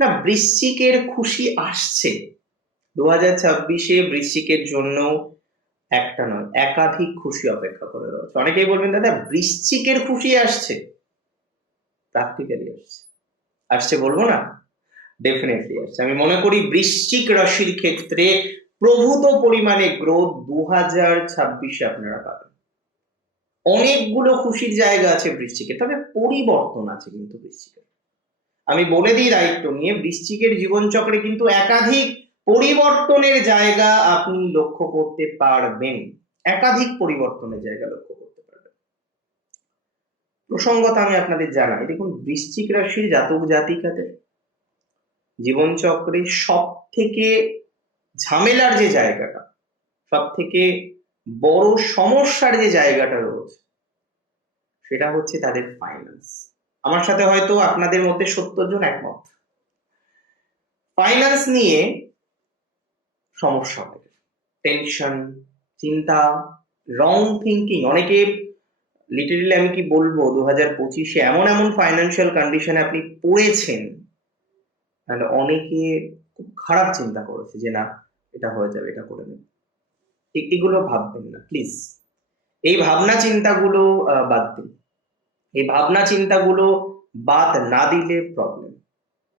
না, বৃশ্চিকের খুশি আসছে 2026-এ। বৃশ্চিকের জন্য একটা নয়, একাধিক খুশি অপেক্ষা করে রয়েছে। অনেকেই বলবেন দাদা বৃশ্চিকের খুশি আসছে, প্র্যাকটিক্যালি আসছে। আসছে বলবো না, ডেফিনেটলি আসছে। আমি মনে করি বৃশ্চিক রাশির ক্ষেত্রে প্রভূত পরিমাণে গ্রোথ 2026-এ আপনারা পাবেন। অনেকগুলো খুশির জায়গা আছে বৃশ্চিকে, তবে পরিবর্তন আছে কিন্তু বৃশ্চিকের। আমি বলে দিই দায়িত্ব নিয়ে, বৃশ্চিকের জীবনচক্রে কিন্তু একাধিক পরিবর্তনের জায়গা আপনি লক্ষ্য করতে পারবেন। একাধিক পরিবর্তনের জায়গা লক্ষ্য করতে পারবেন। প্রসঙ্গত আমি আপনাদের জানাই, দেখুন বৃশ্চিক রাশির জাতক জাতিকাদের জীবনচক্রে সব থেকে ঝামেলার যে জায়গাটা, সব থেকে বড় সমস্যার যে জায়গাটা রয়েছে, সেটা হচ্ছে তাদের ফাইন্যান্স। আমার সাথে হয়তো আপনাদের মধ্যে 70 জন একমত। ফাইন্যান্স নিয়ে সমস্যা হয়, টেনশন, চিন্তা, রং থিঙ্কিং। অনেকে লিটারেলি আমি কি বলবো, 2025-এ এমন এমন ফাইন্যান্সিয়াল কন্ডিশনে আপনি পড়েছেন, তাহলে অনেকে খুব খারাপ চিন্তা করেছে যে না এটা হয়ে যাবে, এটা করে নেবে। এগুলো ভাববেন না প্লিজ। এই ভাবনা চিন্তাগুলো বাদ দিন। এই ভাবনা চিন্তাগুলো বাদ না দিলে প্রবলেম।